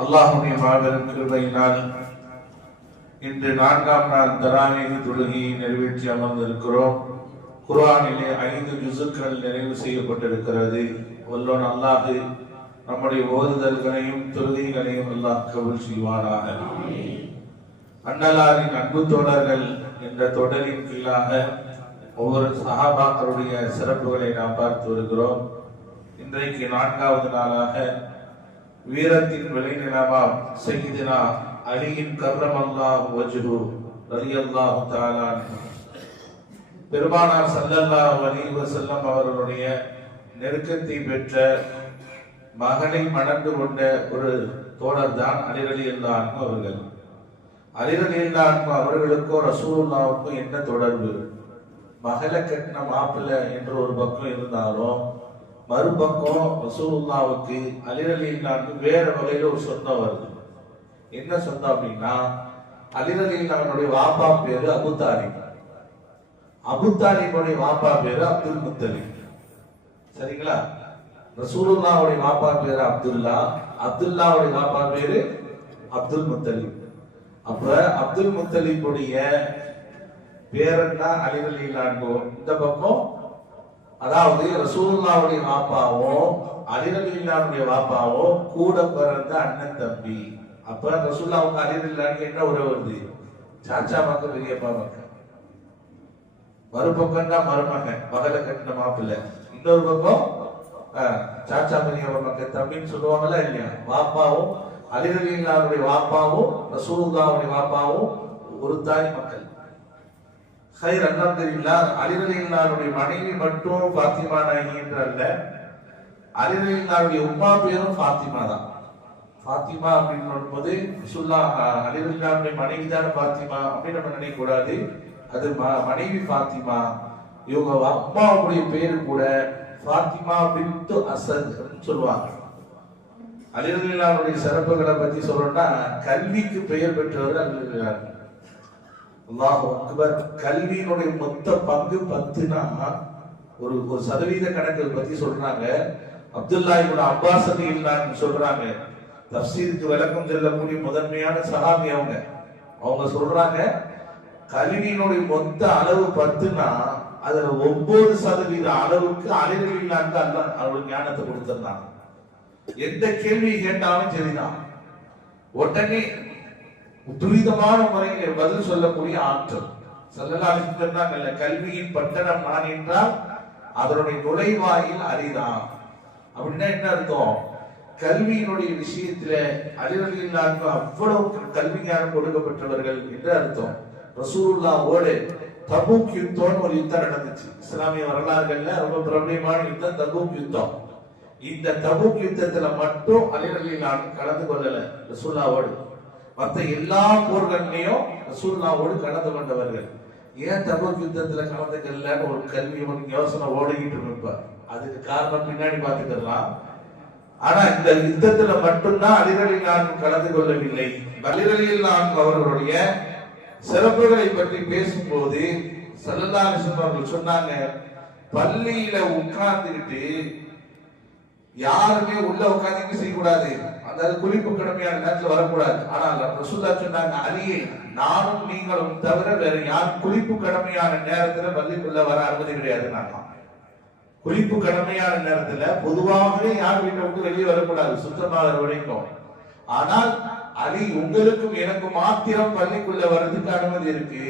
அல்லாஹுடைய மாபெரும் கிருபையினால் இன்று நான்காம் நாள் தராவீக தொழுகையை நிறைவேற்றி அமர்ந்திருக்கிறோம். குர்ஆனிலே ஐந்து ஜுசுக்கள் நிறைவு செய்யப்பட்டிருக்கிறது. வல்லோன் அல்லாஹு நம்முடைய ஓதுதல்களையும் தொழுகைகளையும் அல்லாஹ் கபுல் செய்வாராக அண்ணலாரின் அன்பு தோழர்கள் என்ற தொடரின் கீழாக ஒவ்வொரு சஹாபாக்களுடைய சிறப்புகளை நாம் பார்த்து வருகிறோம். இன்றைக்கு நான்காவது நாளாக வீரத்தின் விளைநிலமா செய்தினா அலியின் கர்ரமல்லாஹ் வஜ்ஹு ரலியல்லாஹு தஆலா பெருமானார் சல்லல்லாஹு அலைஹி வஸல்லம் அவர்களுடைய நெருக்கத்தை பெற்ற மகனை மணந்து கொண்ட ஒரு தோழர் தான் அலிரலி அல்லாஹ் அவர்கள். அலிரலி அல்லாஹ் அவர்களுக்கும் ரசூலுல்லாவுக்கும் என்ன தொடர்பு? மகளை கட்டின மாப்பிள்ளை என்று ஒரு பக்கம் இருந்தாலும் மறுபக்கம் ரசூலுல்லாவுக்கு அலிரலில்லாவுக்கு வேற வகையில ஒரு சொந்தம் வருது. என்ன சொந்தம் அப்படின்னா அலிரலில்லாவுடைய வாப்பா பேரு அபுதாலிப் அபுதாலிபுடைய வாப்பா பேரு அப்துல் முத்தலிப். சரிங்களா? ரசூலுல்லாவுடைய வாப்பா பேரு அப்துல்லா அப்துல்லாவுடைய வாப்பா பேரு அப்துல் முத்தலிப். அப்ப அப்துல் முத்தலிப்புடைய பேரன் தான் அலிரலில்லான்கோ இந்த பக்கம் அதாவது ரசூலுல்லாவுடைய வாப்பாவும் அலிரலில்லாவுடைய வாப்பாவும் கூட பிறந்த அண்ணன் தம்பி. அப்ப ரசூல்லாவுக்கு அலிரலில்லான்னு என்ன உறவு வருது? சாச்சா மக்க பெரியப்பா மக்க மறுபக்கம் தான் மருமகன் மகளை கட்டின மாப்பிள்ளை. இன்னொரு பக்கம் அஹ், சாச்சா பெரியப்பா மக்க தம்பின்னு சொல்லுவாங்கல்ல இல்லையா? வாப்பாவும் அலிரலில்லாவுடைய வாப்பாவும் ரசூலுல்லாவுடைய வாப்பாவும் ஒரு தாய் மக்கள். ஹைர் அல்ஹம்துலில்லா அலிரலில்லாருடைய மனைவி மட்டும் பாத்திமா நாயகின்ற அல்ல. அலிரலில்லாருடைய உமா பேரும் ஃபாத்திமா தான். ஃபாத்திமா அப்படின்னு போது சுல்லா அலிரலில்லாருடைய மனைவி தான் பாத்திமா அப்படின்னு நம்ம நினைக்கூடாது அது ம- மனைவி ஃபாத்திமா இவங்க அம்மாவுடைய பேரு கூட ஃபாத்திமா பின்து அசத் அப்படின்னு சொல்லுவாங்க. அலிரலில்லாருடைய சிறப்புகளை பத்தி சொல்லணும்னா கல்விக்கு பெயர் பெற்றவர் அலிரலில்லார் அல்லாஹ் அக்பர் கல்வியினுடைய மொத்த பங்கு பத்துனா ஒரு ஒரு சதவீத கணக்கு பத்தி சொல்றாங்க. அப்துல்லா இப்னு அப்பாஸ் இல்லான்னு சொல்றாங்க. தப்சீருக்கு விளக்கம் செல்லக்கூடிய முதன்மையான சகாமி அவங்க. அவங்க சொல்றாங்க கல்வியினுடைய மொத்த அளவு பத்துனா அதுல ஒன்பது சதவீத அளவுக்கு அலிரலில்லாஹு அல்லாஹ் அவங்களுக்கு ஞானத்தை கொடுத்திருந்தாங்க எந்த கேள்வி கேட்டாலும் சரிதான். உடனே துரிதமான முறையில் பதில் சொல்லக்கூடிய ஆற்றல். தான் சொன்னாங்கல்ல கல்வியின் பட்டணம் நான் என்றால் அதனுடைய நுழைவாயில் அரிதான் அப்படின்னா என்ன அர்த்தம்? கல்வியினுடைய விஷயத்துல அறிவறியில்லாத அவ்வளவு கல்வி ஞானம் கொடுக்கப்பட்டவர்கள் என்று அர்த்தம். ரசூலுல்லாவோடு தபூக் யுத்தம்னு ஒரு யுத்தம் நடந்துச்சு. இஸ்லாமிய வரலாறுகள்ல ரொம்ப பிரபலமான யுத்தம் தபூக் யுத்தம். இந்த தபூக் யுத்தத்துல மட்டும் அலிரலிலான் கலந்து கொள்ளல ரசூல்லாவோடு மத்த எல்லா போர்கள்லையும் ரசூல்லாவோடு கலந்து கொண்டவர்கள். ஏன் தபூக் யுத்தத்துல கலந்துக்கலன்னு ஒரு கல்வி ஒரு யோசனை ஓடிக்கிட்டு இருப்பார் அதுக்கு காரணம் பின்னாடி பார்த்துக்கலாம். ஆனா இந்த யுத்தத்துல மட்டும்தான் நான் கலந்து கொள்ளவில்லை. அலிரலிலான் அவர்களுடைய சிறப்புகளை பற்றி பேசும்போது சல்லல்லாஹு அலைஹி அவர்கள் சொன்னாங்க பள்ளியில உட்கார்ந்துகிட்டு யாருமே உள்ள உட்கார்ந்து செய்யக்கூடாது. அதாவது குளிப்பு கடமையான நேரத்துல வரக்கூடாது. ஆனால் ரசூல்லா சொன்னாங்க அலியை நானும் நீங்களும் தவிர வேற யாரும் குளிப்பு கடமையான நேரத்துல பள்ளிக்குள்ள வர அனுமதி கிடையாது நான் குளிப்பு கடமையான நேரத்துல பொதுவாகவே யார் வீட்டை விட்டு வெளியே வரக்கூடாது சுத்தமாக வரைக்கும். ஆனால் அலி உங்களுக்கும் எனக்கும் மாத்திரம் பள்ளிக்குள்ள வர்றதுக்கு அனுமதி இருக்கு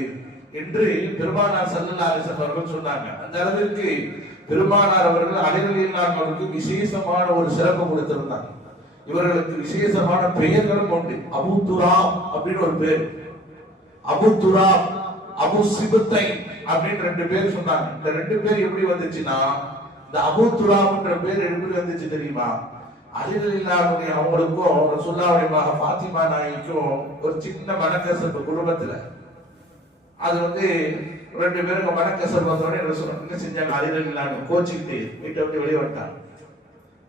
என்று பெருமானார் சல்லல்லாஹு அலைஹி அவர்கள் சொன்னாங்க. அந்த அளவிற்கு பெருமானார் அவர்கள் அலிரலில்லாஹுக்கு விசேஷமான ஒரு சிறப்பு கொடுத்திருந்தாங்க. இவர்களுக்கு விசேஷமான பெயர்களும் உண்டு. அபு துரா அப்படின்னு ஒரு பேர். அபு துரா அபு சிபத்தை அப்படின்னு ரெண்டு பேர் சொன்னாங்க. இந்த ரெண்டு பேர் எப்படி வந்துச்சுன்னா இந்த அபு துராம்ன்ற பேர் எப்படி வந்துச்சு தெரியுமா? அலிரலில்லாஹுடைய அவங்களுக்கும் அவங்க மக பாத்திமா நாய்க்கும் ஒரு சின்ன மனக்கசப்பு குடும்பத்துல. அது வந்து ரெண்டு பேருக்கு மனக்கசப்பு வந்தோடனே என்ன என்ன செஞ்சாங்க? அலிரலில்லாஹு கோச்சிக்கிட்டு வீட்டை விட்டு வெளியே வந்துட்டாங்க.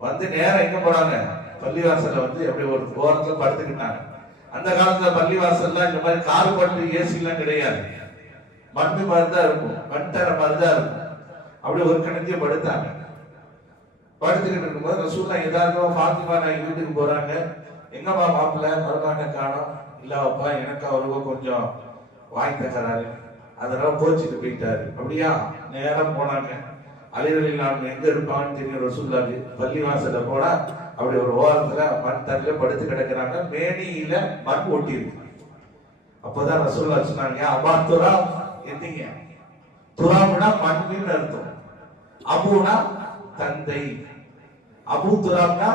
வந்து நேரம் எங்க போனாங்க? பள்ளிவாசல்ல வந்து எப்படி ஒரு ஓரத்துல படுத்துக்கிட்டாங்க. அந்த காலத்துல பள்ளிவாசல்ல இந்த மாதிரி கார் பட்டு ஏசி எல்லாம் கிடையாது. மண்ணு மாதிரி தான் இருக்கும். மண் தர மாதிரி தான் இருக்கும். அப்படி ஒரு கணக்கிய படுத்தாங்க. படுத்துக்கிட்டு இருக்கும்போது ரசூல்லா ஏதாவது ஃபாத்திமா நான் வீட்டுக்கு போறாங்க? எங்கம்மா மாப்பிள்ள? மருமகனை காணோம். இல்லப்பா எனக்கு அவருக்கு கொஞ்சம் வாங்கி தக்கறாரு அதெல்லாம் கோச்சிட்டு போயிட்டாரு. அப்படியா? நேரம் போனாங்க. அலைகளில் நான் எங்க இருப்பான்னு தெரியும் ரசூல்லாக்கு பள்ளிவாசல போனா அப்படி ஒரு ஓரத்துல மண் தரையில படுத்து கிடக்குறாங்க. மேனியில மண் ஒட்டி இருக்கு அப்பதான் ரசூல்லா சொன்னாங்க அபா துரா எந்தீங்க துராம்னா மண்ணின் அர்த்தம். அபுனா தந்தை. அபு துராம்னா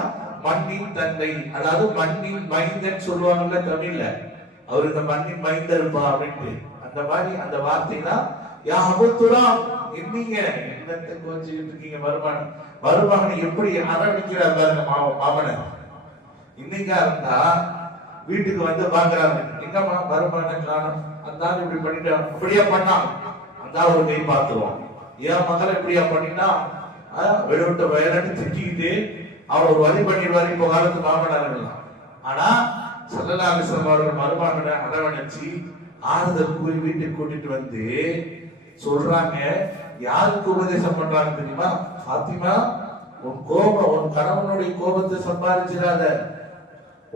மண்ணின் தந்தை. அதாவது மண்ணின் மைந்தன் சொல்லுவாங்கல்ல தமிழ்ல. அவர் இந்த மண்ணின் மைந்தருப்பா அப்படின்ட்டு. அந்த மாதிரி அந்த வார்த்தை தான் யா அபு துராம் என்னீங்க என்னத்தை கோச்சிக்கிட்டு இருக்கீங்க? வருமான வருமானம் எப்படி? அரவணிக்கிறார் பாருங்க மாம மாமனை. இன்னைக்கா இருந்தா வீட்டுக்கு வந்து பாக்குறாங்க எங்கம்மா மருமகனை காணும். அந்த இப்படி பண்ணிட்டான் அப்படியே பண்ணான் அந்த ஒரு கை பார்த்துருவோம் என் மகளை இப்படியா பண்ணினா வெளிவிட்ட வயலன்னு திட்டிக்கிட்டு அவர் ஒரு வழி பண்ணிடுவாரு. இப்போ காலத்து மாமனார்கள் ஆனா சல்லல்லாஹு அவர்கள் மருமகனை அரவணைச்சு ஆறுதல் கூறி வீட்டுக்கு கூட்டிட்டு வந்து சொல்றாங்க. யாருக்கு உபதேசம் பண்றாங்க தெரியுமா? பாத்திமா உன் கோபம் உன் கணவனுடைய கோபத்தை சம்பாதிச்சிடாத.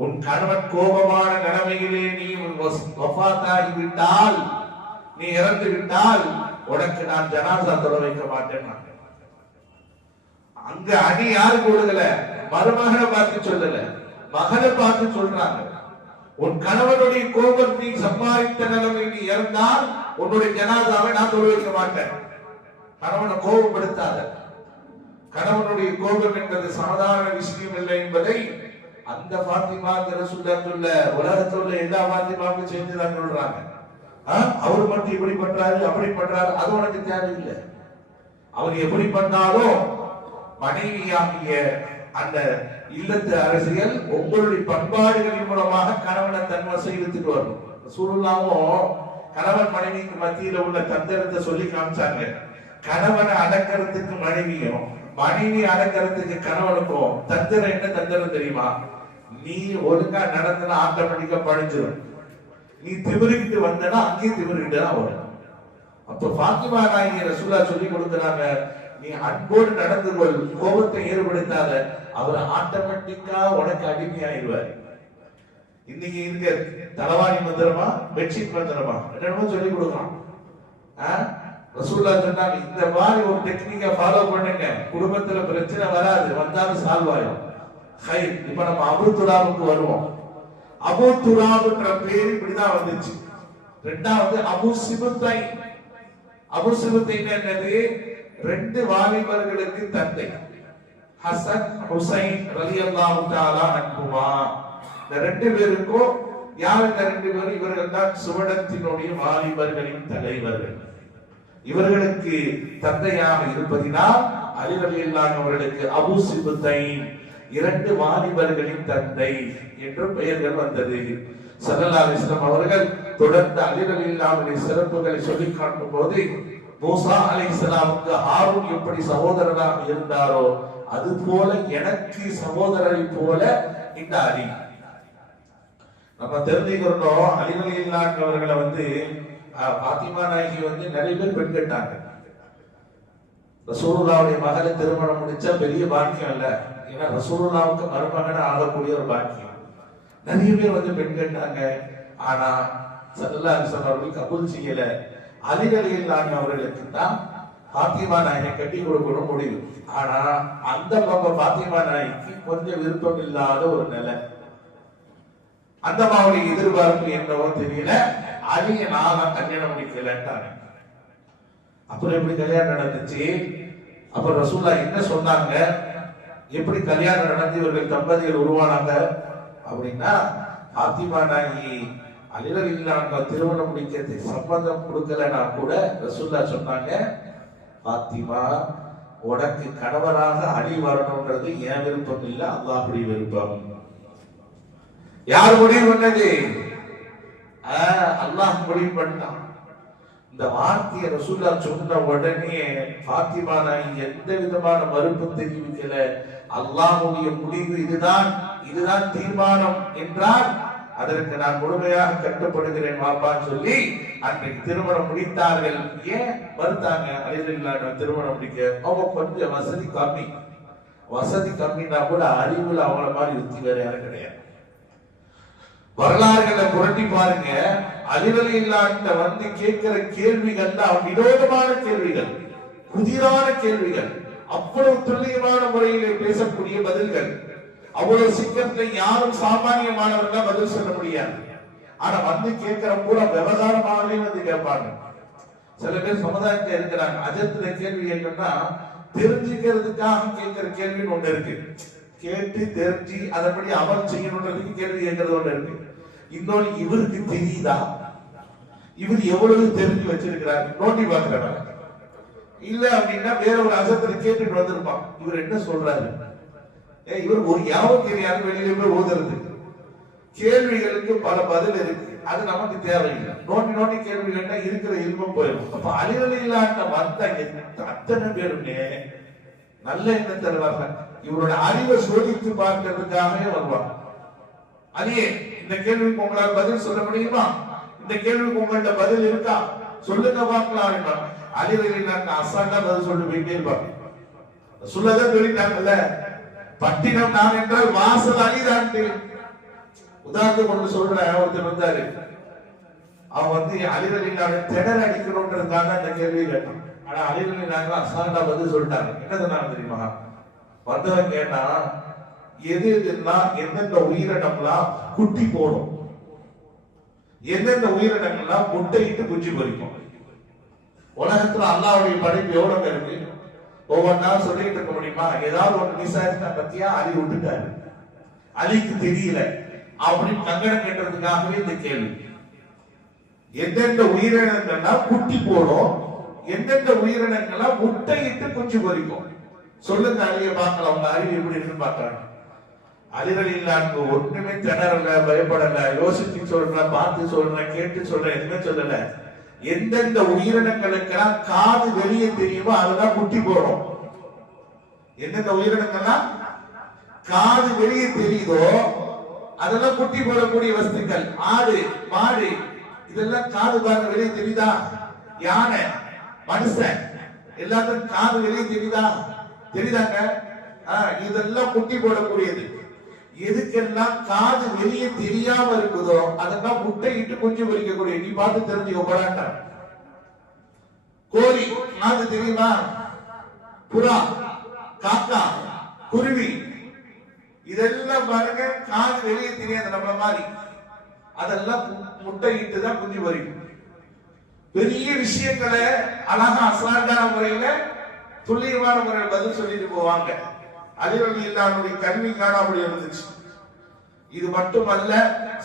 உன் கணவன் கோபமான நிலைமையிலே நீ வஃபாத்தாகி விட்டால் நீ இறந்து விட்டால் உனக்கு நான் ஜனாசா தொட வைக்க மாட்டேன் அங்க அடி யாரு கொடுக்கல மருமகனை பார்த்து சொல்லல. மகனை பார்த்து சொல்றாங்க. உன் கணவனுடைய கோபத்தை சம்பாதித்த நிலைமை நீ இறந்தால் உன்னுடைய ஜனாதாவை நான் தொழில் வைக்க மாட்டேன். கணவனை கோபப்படுத்தாத. கணவனுடைய கோபம் என்பது சாதாரண விஷயம் இல்லை என்பதை அந்த பாத்திமாங்கிற சொல்ல உலகத்தில் உள்ள எல்லா பாத்திமாவுக்கும் சேர்ந்துதான் சொல்றாங்க. ஆ? அவர் மட்டும் இப்படி பண்றாரு அப்படி பண்றாரு அது உனக்கு தேவையில்லை. அவர் எப்படி பண்ணாலும் மனைவியாகிய அந்த இல்லத்து அரசியல் உங்களுடைய பண்பாடுகளின் மூலமாக கணவனை தன்வசை இழுத்துட்டு வரணும் சூழலாவும் கணவன் மனைவிக்கு மத்தியில உள்ள தந்திரத்தை சொல்லி காமிச்சாங்க. கணவனை அடக்கிறதுக்கு மனைவியும் மனைவி அடக்கிறதுக்கு கணவனுக்கும் தந்திரம் என்ன தந்திரம் தெரியுமா? நீ ஒழுங்கா நடந்தனா ஆட்டோமேட்டிக்கா படிஞ்சிடும் நீ திமிரிக்கிட்டு வந்தனா அங்கேயும் திமிரிக்கிட்டு தான் வரும். அப்போ பாத்திமா நாயகி ரசூலா சொல்லி கொடுக்குறாங்க நீ அன்போடு நடந்து கொள் கோபத்தை ஏற்படுத்தாத. அவர் ஆட்டோமேட்டிக்கா உனக்கு அடிமையாயிருவார் இன்னைக்கு இருக்க தலவாணி மந்திரமா பெட்ஷீட் மந்திரமா? என்னமோ சொல்லி கொடுக்கலாம். ஆ? ரசூல்லா சொன்னாங்க இந்த மாதிரி ஒரு டெக்னிக்கை ஃபாலோ பண்ணுங்க. குடும்பத்துல பிரச்சனை வராது வந்தாலும் சால்வ் ஆயிடும் ஹை இப்ப நம்ம அபுத்துராவுக்கு வருவோம். அபுத்துராவுன்ற பேர் இப்படிதான் வந்துச்சு. ரெண்டாவது அபு சிபுத்தை அபு சிபத்தை என்னது? ரெண்டு வாலிபர்களுக்கு தந்தை. ஹசன் ஹுசைன் ரலியல்லாஹு தாலா அன்புமா இந்த ரெண்டு பேருக்கும் யார் இந்த ரெண்டு பேரும்? இவர்கள் தான் சுவனத்தினுடைய வாலிபர்களின் தலைவர்கள். இவர்களுக்கு தந்தையாக இருப்பதினால் அலி அவர்களுக்கு அபு சிபுத்தைன் இரண்டு வாலிபர்களின் தந்தை என்று பெயர்கள் வந்தது. சல்லல்லா இஸ்லாம் அவர்கள் தொடர்ந்து அலி ரலியல்லாஹுடைய சிறப்புகளை சொல்லி காட்டும் போது மூசா அலை இஸ்லாமுக்கு ஆர்வம் எப்படி சகோதரனாக இருந்தாரோ அது போல எனக்கு சகோதரரை போல இந்த அறிவு நம்ம தெரிஞ்சுக்கிறோம் அலி ரலியல்லாஹு வந்து பாத்திமா நாயகி வந்து நிறைய பேர் பெண் கேட்டாங்க. ரசூலுல்லாவுடைய மகளை திருமணம் முடிச்சா பெரிய பாக்கியம் இல்ல. ஏன்னா ரசூலுல்லாவுக்கு மருமகன ஆகக்கூடிய ஒரு பாக்கியம். நிறைய பேர் வந்து பெண் கேட்டாங்க. ஆனா சல்லா அலிசன் அவர்கள் கபூல் செய்யல. அலிகளில் அவர்களுக்கு தான் பாத்திமா நாயகி கட்டி கொடுக்கணும் முடியும். ஆனா அந்த பக்கம் பாத்திமா நாயகிக்கு கொஞ்சம் விருப்பம் இல்லாத ஒரு நிலை. அந்த மாவுடைய எதிர்பார்ப்பு என்னவோ தெரியல அலிய நான் கல்யாணம் முடிக்கலன்ட்டாங்க அப்புறம் எப்படி கல்யாணம் நடந்துச்சு? அப்புறம் ரசூல்லா என்ன சொன்னாங்க? எப்படி கல்யாணம் நடந்து இவர்கள் தம்பதிகள் உருவானாங்க? அப்படின்னா பாத்திமா நாயி அலிலர் இல்லாம திருமணம் முடிக்கிறதுக்கு சம்பந்தம் கொடுக்கலனா கூட ரசூல்லா சொன்னாங்க பாத்திமா உனக்கு கணவராக அலி வரணும்ன்றது என் விருப்பம் இல்லை அல்லாஹுடைய விருப்பம். யார் முடிவு பண்ணது? அல்லாஹ் முடிவு பண்ணான் இந்த வார்த்தையை ரசூல்லா சொன்ன உடனே பாத்திமா நாயகி எந்த விதமான மறுப்பு தெரிவிக்கல. அல்லாஹுடைய முடிவு இதுதான் இதுதான் தீர்மானம் என்றால் அதற்கு நான் முழுமையாக கட்டுப்படுகிறேன் வாப்பான்னு சொல்லி அன்றைக்கு திருமணம் முடித்தார்கள். ஏன் மறுத்தாங்க? அலிதுல்லான திருமணம் முடிக்க. அவங்க கொஞ்சம் வசதி கம்மி. வசதி கம்மினா கூட அறிவுல அவங்கள மாதிரி யுக்தி வேற யாரும் கிடையாது. வரலாறுகளை புரட்டி பாருங்க. அலிவலி இல்லாட்ட வந்து கேட்கிற கேள்விகள் தான் வினோதமான கேள்விகள் புதிரான கேள்விகள் அவ்வளவு துல்லியமான முறையிலே பேசக்கூடிய பதில்கள். அவ்வளவு சீக்கிரத்துல யாரும் சாமானியமானவர்கள் பதில் சொல்ல முடியாது. ஆனா வந்து கேட்கிற பூரா விவகாரமாகவே வந்து கேட்பாங்க. சில பேர் சமுதாயத்துல இருக்கிறாங்க. அஜத்துல கேள்வி என்னன்னா தெரிஞ்சுக்கிறதுக்காக கேட்கிற கேள்வின்னு ஒண்ணு இருக்கு. கேட்டு தெரிஞ்சு அதன்படி அமல் செய்யணுன்றதுக்கு கேள்வி கேட்கறது ஒன்று இருக்கு. இவருக்கு தெரியுதா? இவர் எவ்வளவு தெரிஞ்சு வச்சிருக்கிறார்? நோட்டி பாக்குறவன் இல்ல அப்படின்னா வேற ஒரு அசத்துல கேட்டுட்டு வந்திருப்பான். இவர் என்ன சொல்றாரு? ஏ, இவர் ஒரு யாவும் தெரியாது வெளியில போய் ஓதுறது. கேள்விகளுக்கு பல பதில் இருக்கு. அது நமக்கு தேவையில்லை. நோண்டி நோண்டி கேள்வி கேட்டா இருக்கிற இன்பம் போயிடும். அப்ப அழிவலையிலாட்ட வந்த எத்த- அத்தனை பேருமே நல்ல எண்ணத்தில் வரல இவரோட அறிவை சோதித்து பார்க்கறதுக்காகவே வருவாங்க அலியே இந்த கேள்விக்கு உங்களால் பதில் சொல்ல முடியுமா? இந்த கேள்விக்கு உங்கள்ட்ட பதில் இருக்கா? சொல்லுங்க பார்க்கலாம் அலிவலையிலாட்ட அசாண்டா பதில் சொல்லி போயிட்டே இருப்பாங்க சொல்லதான் சொல்லிட்டாங்கல்ல? பட்டினம் நான் என்றால் வாசல் அலிதான்ட்டு உதாரணத்துக்கு கொண்டு சொல்றேன் ஒருத்தர் வந்தாரு. அவன் வந்து அலிரலினால திணற அடிக்கணும்ன்றதுக்காக அந்த கேள்வி கேட்டான். ஆனா அலிரலினாங்க அசாண்டா பதில் சொல்லிட்டாங்க என்ன சொன்னாங்க தெரியுமா? வந்தவன் கேட்டா எது எதுன்னா எந்தெந்த உயிரினம்லாம் குட்டி போடும். எந்தெந்த உயிரினங்கள்லாம் முட்டையிட்டு குஞ்சு பொறிக்கும் உலகத்துல அல்லாவுடைய படைப்பு எவ்வளவு இருக்கு? ஒவ்வொன்றா சொல்லிட்டு இருக்க முடியுமா? ஏதாவது ஒண்ணு விசாரிச்சா பத்தியா? அலி விட்டுட்டாரு. அலிக்கு தெரியல. அப்படின்னு கங்கணம் கேட்டதுக்காகவே இந்த கேள்வி. எந்தெந்த உயிரினங்கள்லாம் குட்டி போடும் எந்தெந்த உயிரினங்கள்லாம் முட்டையிட்டு குஞ்சு பொறிக்கும் சொல்லுங்க அலிய பார்க்கலாம் உங்க அறிவு எப்படி இருக்குன்னு பார்க்கலாம். அலிரல் இல்லாங்க ஒண்ணுமே திணறல பயப்படல. யோசிச்சு சொல்றேன் பார்த்து சொல்றேன் கேட்டு சொல்றேன் எதுவுமே சொல்லல. எந்தெந்த உயிரினங்களுக்கெல்லாம் காது வெளியே தெரியுமோ அதெல்லாம் குட்டி போடும். எந்தெந்த உயிரினங்கள்லாம் காது வெளியே தெரியுதோ அதெல்லாம் குட்டி போடக்கூடிய வஸ்துக்கள். ஆடு மாடு இதெல்லாம் காது பாருங்க வெளியே தெரியுதா? யானை மனுஷன் எல்லாத்துக்கும் காது வெளியே தெரியுதா? தெரியுதாங்க? இதெல்லாம் குட்டி போடக்கூடியது. எதுக்கெல்லாம் காது வெளியே தெரியாம இருக்குதோ அதெல்லாம் முட்டை இட்டு குஞ்சு பொறிக்கக்கூடிய நீ பார்த்து தெரிஞ்சுக்க போறாட்ட கோழி காது தெரியுமா? புறா காக்கா குருவி. இதெல்லாம் பாருங்க காது வெளியே தெரியாது நம்மள மாதிரி. அதெல்லாம் முட்டை முட்டையிட்டு தான் குஞ்சு பொறிக்கும் பெரிய விஷயங்களை அழகா அசால்டான முறையில துல்லியமான முறையில் பதில் சொல்லிட்டு போவாங்க. அதிரொலி இல்லாருடைய கல்வி காணாமடி இருந்துச்சு. இது மட்டுமல்ல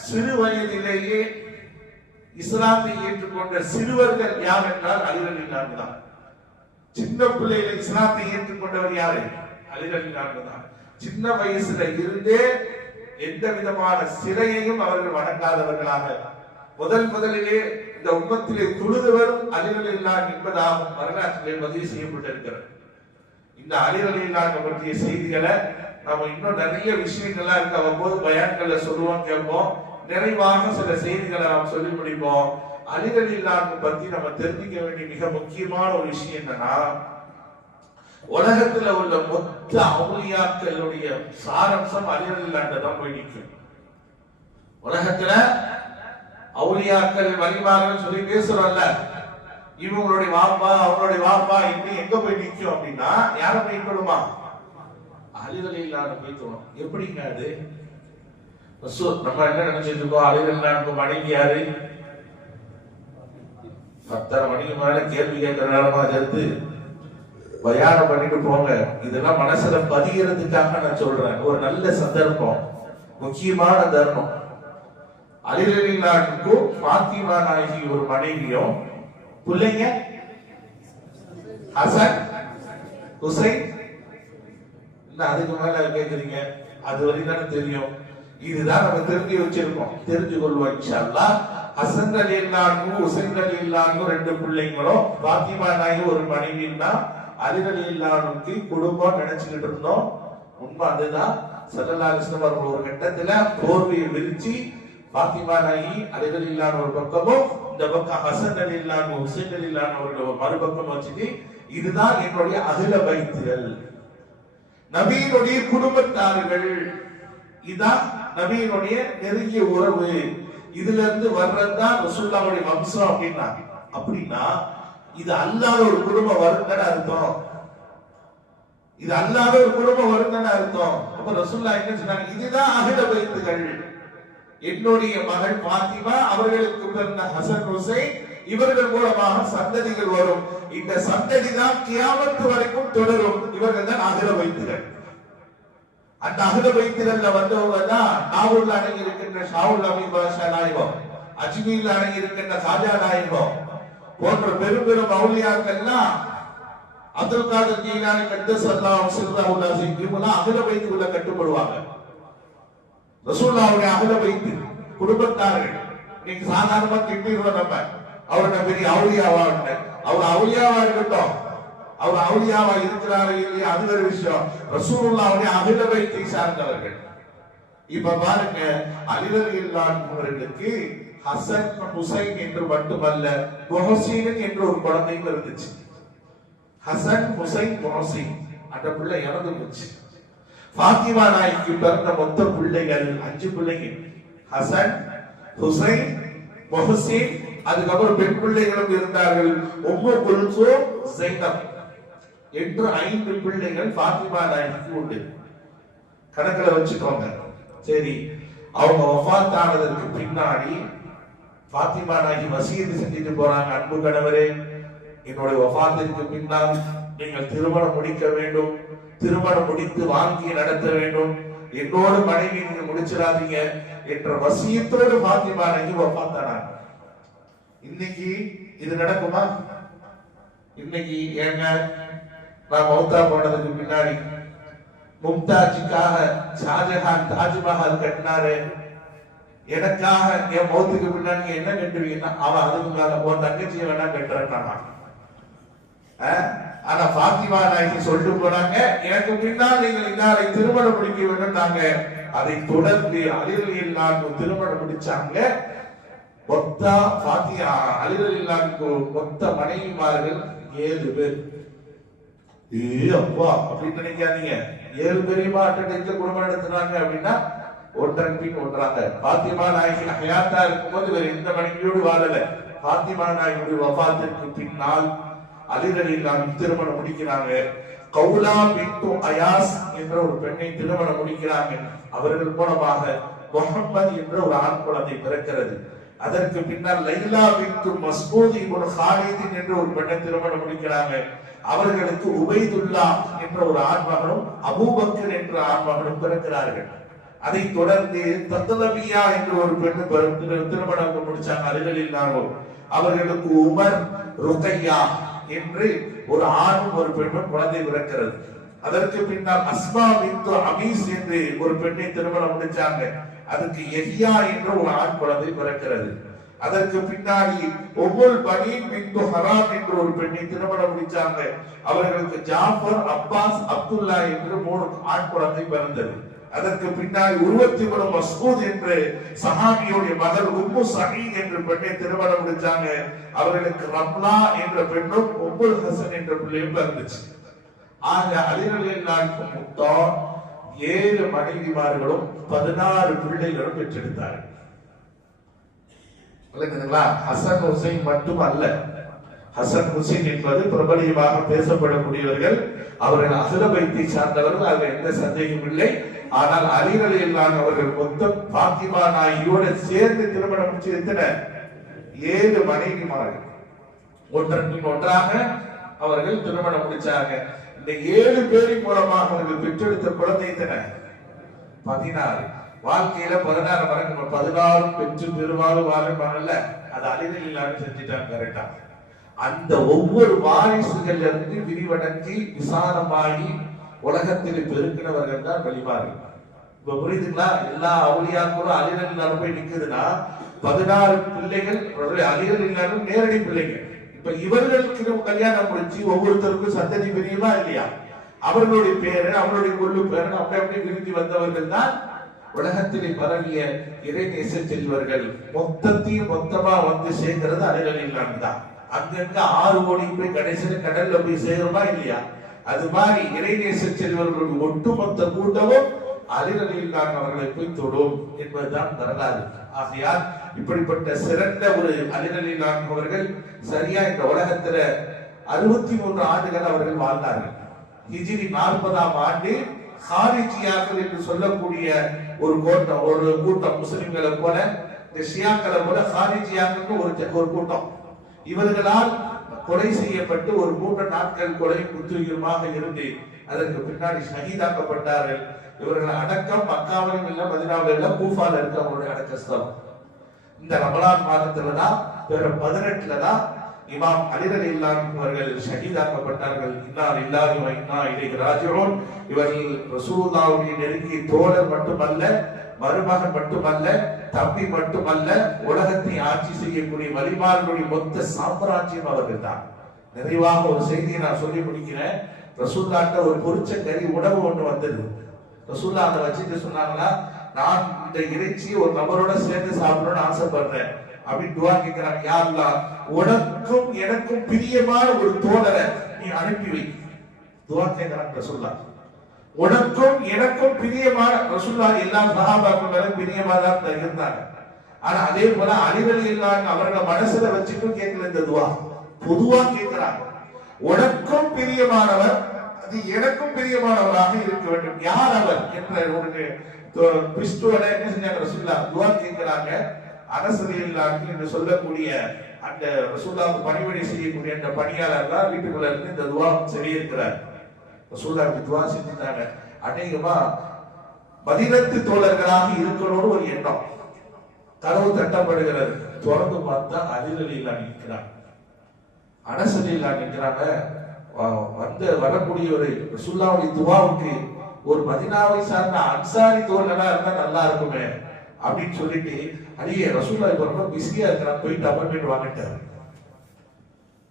சிறு வயதிலேயே இஸ்லாத்தை ஏற்றுக்கொண்ட சிறுவர்கள் யார் என்றால் அலிரலி தான் சின்ன பிள்ளையில இஸ்லாத்தை ஏற்றுக்கொண்டவர் யாரு? அலிரலி தான் சின்ன வயசுல இருந்தே எந்த விதமான சிலையையும் அவர்கள் வணங்காதவர்களாக. முதல் முதலிலே இந்த உம்மத்திலே துழுதவர் அலிரலில்லான் என்பதாகவும் வரலாற்றிலே பதிவு செய்யப்பட்டிருக்கிறது. இந்த அலிரலில்லான் பற்றிய செய்திகளை நம்ம இன்னும் நிறைய விஷயங்கள்லாம் இருக்கு. அவ்வப்போது பயான்கள்ல சொல்லுவோம் கேட்போம். நிறைவாக சில செய்திகளை நாம் சொல்லி முடிப்போம். அலிரலில்லான் பத்தி நம்ம தெரிஞ்சுக்க வேண்டிய மிக முக்கியமான ஒரு விஷயம் என்னன்னா உலகத்துல உள்ள மொத்த அவுளியாக்களுடைய சாரம்சம் அலிரலில்லாண்ட தான் போய் நிற்கும். உலகத்துல அவுலியாக்கள் வழிமார்கள் சொல்லி பேசுறோம்ல. இவங்களுடைய வாப்பா அவங்களுடைய வாப்பா இப்படி எங்க போய் நிற்கும் அப்படின்னா யார போய் கொள்ளுமா அலிரலி இல்லாத போய் தோணும் எப்படிங்க அது? நம்ம என்ன நினைச்சிட்டு இருக்கோம்? அலிரல்லானுக்கு மனைவி யாரு? பத்தரை மணிக்கு மேல கேள்வி கேட்கிற நேரமா சேர்த்து பயானம் பண்ணிட்டு போங்க. இதெல்லாம் மனசுல பதிகிறதுக்காக நான் சொல்றேன். ஒரு நல்ல சந்தர்ப்பம். முக்கியமான தருணம். அலிரலில்லானுக்கும் பாத்திமா நாயகி ஒரு மனைவியும் பிள்ளைங்க? ஹசன் ஹுசைன் இல்ல அதுக்கு மேல கேக்குறீங்க? அது வரைக்கும் தெரியும். இதுதான் நம்ம தெரிஞ்சு வச்சிருக்கோம். தெரிஞ்சு கொள்வோம் இன்ஷா அல்லாஹ் ஹசன் அலி இல்லானும் ஹுசைன் அலி இல்லானும் ரெண்டு பிள்ளைங்களும் பாத்திமா நாயகி ஒரு மனைவின்னா அலி அலி இல்லானுக்கு குடும்பம் நினைச்சுக்கிட்டு இருந்தோம். உண்மை அதுதான். சல்லல்லா அவர்கள் ஒரு கட்டத்துல போர்வையை விரிச்சு பாத்திமா நாயகி அலி இல்லாத ஒரு பக்கமும் இந்த பக்கம் ஹசன் அலி இல்லான ஹுசைன் அலி ஒரு மறுபக்கம் வச்சுட்டு இதுதான் என்னுடைய அகில வைத்துகள் நபியினுடைய குடும்பத்தார்கள் இதுதான் நபியினுடைய நெருங்கிய உறவு. இதுல இருந்து வர்றதுதான் ரசூல்லாவுடைய வம்சம் அப்படின்னாங்க. அப்படின்னா இது அல்லாத ஒரு குடும்பம் வருங்கன்னு அர்த்தம். இது அல்லாத ஒரு குடும்பம் வருங்கன்னு அர்த்தம். அப்ப ரசூல்லா என்ன சொன்னாங்க? இதுதான் அகில வைத்துகள். என்னுடைய மகள் பாத்திமா அவர்களுக்கு பிறந்த ஹசன் ஹுசைன் இவர்கள் மூலமாக சந்ததிகள் வரும். இந்த சந்ததி தான் கியாமத்து வரைக்கும் தொடரும். இவர்கள் தான் அகில வைத்துகள் அந்த அகல வைத்திரல்ல வந்தவங்க தான் நாகூர்ல அடங்கி இருக்கின்ற ஷாவுல் அமீன் பாஷா நாயகம் அஜ்மீர்ல அடங்கி இருக்கின்ற சாஜா நாயகம் போன்ற பெரும் பெரும் அவுலியாக்கள்லாம் அப்துல் காதர் ஜீலானி கத்தஸ் அல்லாஹ் சிறுதாவுல்லா இவங்கெல்லாம் அகல வைத்துக்குள்ள கட்டுப்படுவாங்க. ரசூல்லாவுடைய அகல வைத்து குடும்பத்தார்கள் நீங்க சாதாரணமா திட்டிடுறோம் நம்ம அவருடைய பெரிய அவுளியாவா அவர் அவுளியாவா இருக்கட்டும். அவர் அவுளியாவா இருக்கிறாரு இல்லையா அது ஒரு விஷயம். ரசூல்லாவுடைய அகில வைத்தை சார்ந்தவர்கள். இப்ப பாருங்க அலிரலில்லான்வர்களுக்கு ஹசன் ஹுசைன் என்று மட்டுமல்ல முஹசீன் என்று ஒரு குழந்தையும் இருந்துச்சு. ஹசன் ஹுசைன் முஹசீன் அந்த பிள்ளை இறந்துருச்சு பாத்திமா நாய்க்கு பிறந்த மொத்த பிள்ளைகள் அஞ்சு பிள்ளைகள் ஹசன் ஹுசைன் மொஹசின் அதுக்கப்புறம் பெண் பிள்ளைகளும் இருந்தார்கள். உம்மு குல்சோ ஜைனப் என்று ஐந்து பிள்ளைகள் பாத்திமா நாய்க்கு உண்டு. கணக்கில் வச்சுக்கோங்க. சரி அவங்க வஃபாத் ஆனதற்கு பின்னாடி பாத்திமா நாயகி வசீது செஞ்சுட்டு போறாங்க. அன்பு கணவரே என்னுடைய வஃபாத்திற்கு பின்னால் நீங்கள் திருமணம் முடிக்க வேண்டும். திருமணம் முடித்து வாங்கி நடத்த வேண்டும். என்னோட மனைவி நீங்க முடிச்சிடாதீங்க என்ற வசியத்தோடு பாத்திமா நாயகி வஃபாத்தானாங்க இன்னைக்கு இது நடக்குமா? இன்னைக்கு ஏங்க நான் மௌத்தா போனதுக்கு பின்னாடி மும்தாஜிக்காக ஷாஜஹான் தாஜ்மஹால் கட்டினாரு. எனக்காக என் மௌத்துக்கு பின்னாடி நீங்க என்ன கட்டுவீங்கன்னா அவன் அதுக்கு மேல உன் தங்கச்சியை வேணா கட்டுறேன்னா ஆனா பாத்திமா நாயகி சொல்லிட்டு போனாங்க எனக்கு பின்னால் நீங்கள் இன்னாரை திருமணம் முடிக்க வேண்டும் நாங்க. அதை தொடர்ந்து அலிரல் இல்லாக்கு திருமணம் முடிச்சாங்க. மொத்த பாத்தியா அலிரல் இல்லாக்கு மொத்த மனைவிமார்கள் ஏழு பேர். ஏ அப்பா அப்படின்னு நினைக்காதீங்க. ஏழு பெரியமா அட்டடைச்சு குடும்பம் நடத்துனாங்க அப்படின்னா ஒன்றன் பின் ஒன்றாங்க பாத்திமா நாயகி ஹயாத்தா இருக்கும்போது வேற எந்த மனைவியோடு வாழல. பாத்திமா நாயகியுடைய வபாத்திற்கு பின்னால் அதிரடி இல்லாமல் திருமணம் முடிக்கிறாங்க. கவுலா பின்து அயாஸ் என்ற ஒரு பெண்ணை திருமணம் முடிக்கிறாங்க. அவர்கள் மூலமாக முகம்மது என்ற ஒரு ஆண் குழந்தை பிறக்கிறது. அதற்கு பின்னால் லைலா பின்து மஸ்பூத் ஒரு ஹாலிதின் என்ற ஒரு பெண்ணை திருமணம் முடிக்கிறாங்க. அவர்களுக்கு உபைதுல்லா என்ற ஒரு ஆண்மகனும் அபூபக்கர் என்ற ஆண்மகனும் பிறக்கிறார்கள். அதை தொடர்ந்து தத்தலபியா என்ற ஒரு பெண்ணு திருமணம் முடிச்சாங்க. அருகில் இல்லாமல் அவர்களுக்கு உமர் ருக்கையா என்று ஒரு ஆணும் ஒரு பெண்ணும் குழந்தை பிறக்கிறது. அதற்கு பின்னால் அஸ்மா பிந்து அமீஸ் என்று ஒரு பெண்ணை திருமணம் முடிச்சாங்க. அதுக்கு எஹியா என்ற ஒரு ஆண் குழந்தை பிறக்கிறது. அதற்கு பின்னாடி ஒவ்வொரு பனி பிந்து ஹராம் என்ற ஒரு பெண்ணை திருமணம் முடிச்சாங்க. அவர்களுக்கு ஜாஃபர் அப்பாஸ் அப்துல்லா என்று மூணு ஆண் குழந்தை பிறந்தது. அதற்கு பின்னால் உருவத்தி மூணு மஸ்கூத் என்று சஹாபியுடைய மகள் உம்மு சஹீத் என்ற பெண்ணை திருமணம் முடிச்சாங்க. அவர்களுக்கு ரம்லா என்ற பெண்ணும் உம்முல் ஹசன் என்ற பிள்ளையும் இருந்துச்சு ஆக அலிரலியல்லாருக்கு மொத்தம் ஏழு மனைவிமார்களும் பதினாறு பிள்ளைகளும் பெற்றெடுத்தார்கள். ஹசன் ஹுசைன் மட்டும் அல்ல. ஹசன் ஹுசைன் என்பது பிரபலியமாக பேசப்படக்கூடியவர்கள். அவர்கள் அகில சார்ந்தவர்கள். அதில் எந்த சந்தேகம் இல்லை. ஆனால் அலிரலி இல்லாத அவர்கள் மொத்தம் பாத்திமா நாயோட சேர்ந்து திருமணம் முடிச்சு எத்தனை? ஏழு மனைவிமார்கள். ஒன்றன் ஒன்றாக அவர்கள் திருமணம் முடிச்சாங்க. இந்த ஏழு பேரின் மூலமாக அவர்கள் பெற்றெடுத்த குழந்தை எத்தனை? பதினாறு. வாழ்க்கையில பதினாறு மரங்கள் பதினாறு பெற்று பெருவாறு வாழும்பாங்கல்ல அது அழிதல் இல்லாம செஞ்சுட்டாங்க கரெக்டா அந்த ஒவ்வொரு வாரிசுகள்ல இருந்து விரிவடைஞ்சி விசாலமாகி உலகத்தில் பெருக்கினவர்கள் தான் வழிபார்கள் இப்ப புரியுதுங்களா? எல்லா அவுளியாக்களும் அலிரல் இல்லாம போய் நிக்குதுன்னா பதினாறு பிள்ளைகள் அலிரல் இல்லாமல் நேரடி பிள்ளைகள். இப்ப இவர்களுக்கு கல்யாணம் முடிச்சு ஒவ்வொருத்தருக்கும் சந்ததி பிரியுமா இல்லையா? அவர்களுடைய பேரு அவருடைய கொள்ளு பேரு அப்படி அப்படி விரும்பி வந்தவர்கள் தான் உலகத்திலே பரவிய இறை நேச செல்வர்கள் மொத்தத்தையும் மொத்தமா வந்து சேர்க்கிறது அலைகள் இல்லாமல் தான் அங்கங்க ஆறு கோடி போய் கடைசியில் கடல்ல போய் சேருமா இல்லையா? அது மாதிரி இறைநேச செல்வர்கள் ஒட்டுமொத்த கூட்டமும் அலிரலியில் தான் அவர்களை போய் தொடும் என்பதுதான் வரலாறு. ஆகையால் இப்படிப்பட்ட சிறந்த ஒரு அலிரலில் அவர்கள் சரியா இந்த உலகத்துல அறுபத்தி மூன்று ஆண்டுகள் அவர்கள் வாழ்ந்தார்கள். ஹிஜிரி நாற்பதாம் ஆண்டு ஹாரிஜியாக்கள் என்று சொல்லக்கூடிய ஒரு கூட்டம் ஒரு கூட்டம் முஸ்லிம்களை போல இந்த ஷியாக்களை போல ஹாரிஜியாக்கள் ஒரு ஒரு கூட்டம். இவர்களால் கொலை செய்யப்பட்டு ஒரு மூன்று நாட்கள் கொலை குத்துயிருமாக இருந்து அதற்கு பின்னாடி ஷஹீதாக்கப்பட்டார்கள். இவர்கள் அடக்கம் மக்காவிலும் இல்ல மதினாவிலும் இல்ல கூஃபால இருக்க அவருடைய அடக்கஸ்தலம் இந்த ரமலான் மாதத்துல தான் பிற பதினெட்டுல தான் இமாம் அலிரலி அவர்கள் ஷஹீதாக்கப்பட்டார்கள். இன்னார் இல்லாஹி வ இன்னா இலைஹி இவர்கள் ரசூல்லாவுடைய நெருங்கிய தோழர் மட்டுமல்ல மருமகன் மட்டுமல்ல தம்பி மட்டுமல்ல உலகத்தை ஆட்சி செய்யக்கூடிய வழிபாடுகளுடைய மொத்த சாம்ராஜ்யம் அவர்கள் தான் நிறைவாக ஒரு செய்தியை நான் சொல்லி முடிக்கிறேன். ரசூல்லாட்ட ஒரு பொரிச்ச கறி உணவு ஒன்று வந்தது. ரசூல்லா அதை வச்சுட்டு சொன்னாங்கன்னா நான் இந்த இறைச்சி ஒரு நபரோட சேர்ந்து சாப்பிடணும்னு ஆசைப்படுறேன். அப்படின்னு துவா கேட்கிறாங்க யாருலா உனக்கும் எனக்கும் பிரியமான ஒரு தோழரை நீ அனுப்பி வை. துவா கேட்கிறாங்க ரசூல்லா. உனக்கும் எனக்கும் பிரியமான ரசூல்லா எல்லா சகாபாக்கள் பிரியமா தான் இருந்தாங்க. ஆனா அதே போல அலிவலி இல்லாங்க அவர்கள மனசுல வச்சுட்டும் கேட்கல இந்த துவா. பொதுவா கேட்கிறாங்க. உனக்கும் பிரியமானவர் அது எனக்கும் பிரியமானவராக இருக்க வேண்டும். யார் அவர் என்ற உனக்கு கிறிஸ்துவோட என்ன செஞ்சாங்க ரசூல்லா துவா கேட்கிறாங்க. அரசியல் என்று சொல்லக்கூடிய அந்த ரசூல்லாவுக்கு பணிவிடை செய்யக்கூடிய அந்த பணியாளர் தான் வீட்டுக்குள்ள இருந்து இந்த துவா சொல்லியிருக்கிறார். ரசூல்லா துவா செஞ்சுட்டாங்க அநேகமா மதினத்து தோழர்களாக இருக்கணும்னு ஒரு எண்ணம். கதவு தட்டப்படுகிறது. திறந்து பார்த்தா அதிரலில்லா நிற்கிறாங்க. அனசலில்லா நிற்கிறாங்க. வந்து வரக்கூடிய ஒரு ரசூல்லாவுடைய துவாவுக்கு ஒரு மதினாவை சார்ந்த அன்சாரி தோழனா இருந்தா நல்லா இருக்குமே அப்படின்னு சொல்லிட்டு அடியே ரசூல்லா இப்ப ரொம்ப பிஸியா இருக்கிறான். போயிட்டு அப்பாயின்மெண்ட் வாங்கிட்டாரு.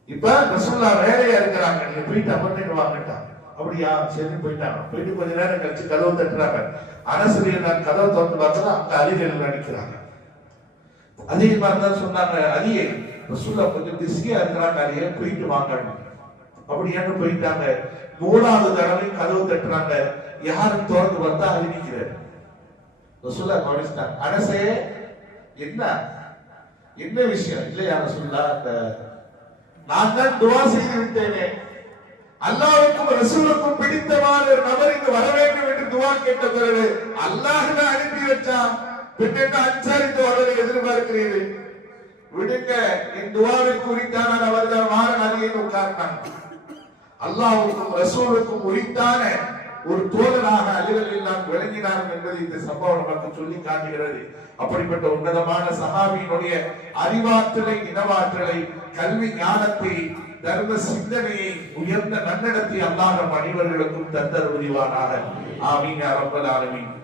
இப்ப ரசூல்லா வேலையா இருக்கிறாங்க. நீங்க போயிட்டு அப்பாயின்மெண்ட் வாங்கிட்டாங்க அப்படியா? சரி போயிட்டாங்க. போயிட்டு கொஞ்ச நேரம் கழிச்சு கதவு தட்டுறாங்க. அரசியல் நான் கதவை திறந்து பார்த்தா அங்க அலிகள் நினைக்கிறாங்க அதே மாதிரி தான் சொன்னாங்க அலியே ரசூல்லா கொஞ்சம் பிஸியா இருக்கிறாங்க அலியே போயிட்டு வாங்கணும் அப்படியான்னு போயிட்டாங்க? மூணாவது தடவை கதவு தட்டுறாங்க. யாரும் திறந்து பார்த்தா அறிவிக்கிறார் ரசூல்லா கவனிச்சிட்டாங்க. அரசே என்ன? என்ன விஷயம்? இல்லையா ரசூல்லா அந்த நான் தான் துவா செய்து விட்டேனே. அல்லாவுக்கும் ரசூலுக்கும் பிடித்தமான ஒரு நபர் இங்கு வர வேண்டும் என்று துவா கேட்ட பிறகு அல்லாஹ் தான் அனுப்பி வச்சான் பின்ன அன்சாரித்து வரதை எதிர்பார்க்கிறீர்கள். விடுங்க என் துவாவை குறித்தான அவர்கள் மாறன் நதியை உட்கார்ந்தாங்க அல்லாவுக்கும் ரசூலுக்கும் உரித்தான ஒரு தோழனாக அலிகளில் நாம் விளங்கினான் என்பதை இந்த சம்பவம் நமக்கு சொல்லி காட்டுகிறது. அப்படிப்பட்ட உன்னதமான சகாபியினுடைய அறிவாற்றலை இனவாற்றலை கல்வி ஞானத்தை தர்ம சிந்தனையை உயர்ந்த நன்னடத்தை அல்லாத மனிதர்களுக்கும் தந்தர் உரிவானாக ஆமீன் அரப்பல் ஆலமீன்.